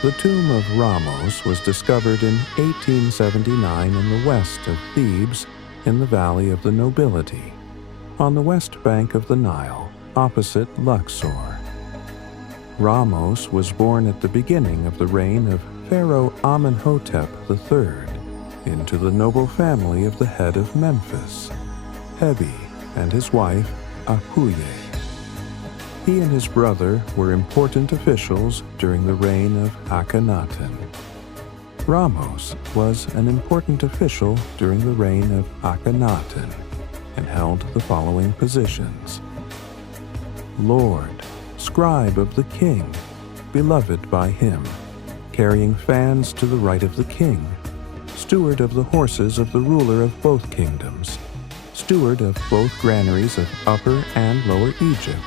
The tomb of Ramos was discovered in 1879 in the west of Thebes, in the Valley of the Nobility, on the west bank of the Nile, opposite Luxor. Ramos was born at the beginning of the reign of Pharaoh Amenhotep III into the noble family of the head of Memphis, Hebi, and his wife, Apuye. He and his brother were important officials during the reign of Akhenaten. Ramos was an important official during the reign of Akhenaten and held the following positions: Lord, scribe of the king, beloved by him, carrying fans to the right of the king, steward of the horses of the ruler of both kingdoms, steward of both granaries of Upper and Lower Egypt,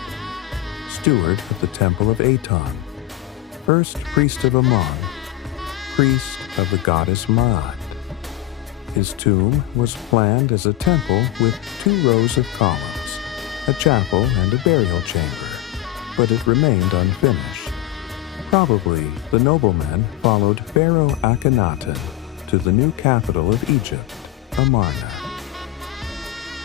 steward of the temple of Aton, first priest of Amon, priest of the goddess Maat. His tomb was planned as a temple with 2 rows of columns, a chapel and a burial chamber, but it remained unfinished. Probably the noblemen followed Pharaoh Akhenaten to the new capital of Egypt, Amarna.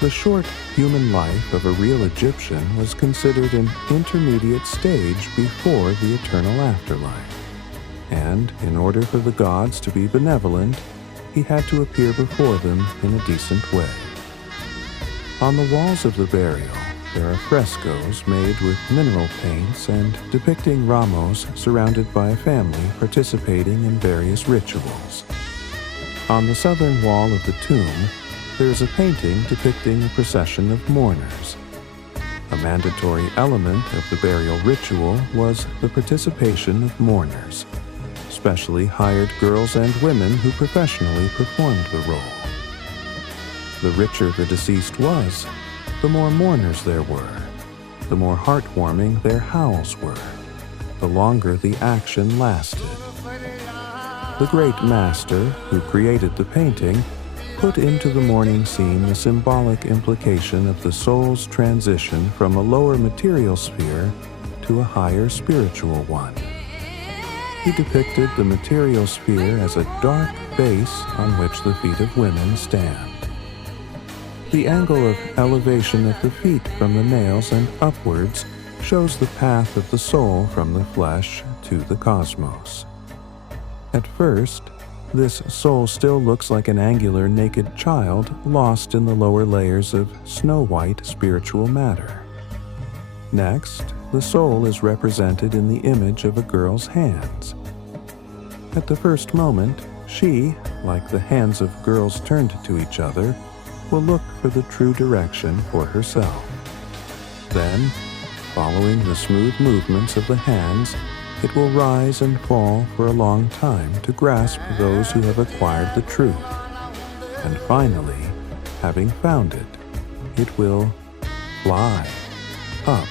The short human life of a real Egyptian was considered an intermediate stage before the eternal afterlife, and in order for the gods to be benevolent, he had to appear before them in a decent way. On the walls of the burial, there are frescoes made with mineral paints and depicting Ramos surrounded by a family participating in various rituals. On the southern wall of the tomb, there is a painting depicting a procession of mourners. A mandatory element of the burial ritual was the participation of mourners, specially hired girls and women who professionally performed the role. The richer the deceased was, the more mourners there were, the more heartwarming their howls were, the longer the action lasted. The great master who created the painting put into the mourning scene the symbolic implication of the soul's transition from a lower material sphere to a higher spiritual one. He depicted the material sphere as a dark base on which the feet of women stand. The angle of elevation of the feet from the nails and upwards shows the path of the soul from the flesh to the cosmos. At first, this soul still looks like an angular naked child lost in the lower layers of snow-white spiritual matter. Next, the soul is represented in the image of a girl's hands. At the first moment, she, like the hands of girls turned to each other, will look for the true direction for herself. Then, following the smooth movements of the hands, it will rise and fall for a long time to grasp those who have acquired the truth. And finally, having found it, it will fly up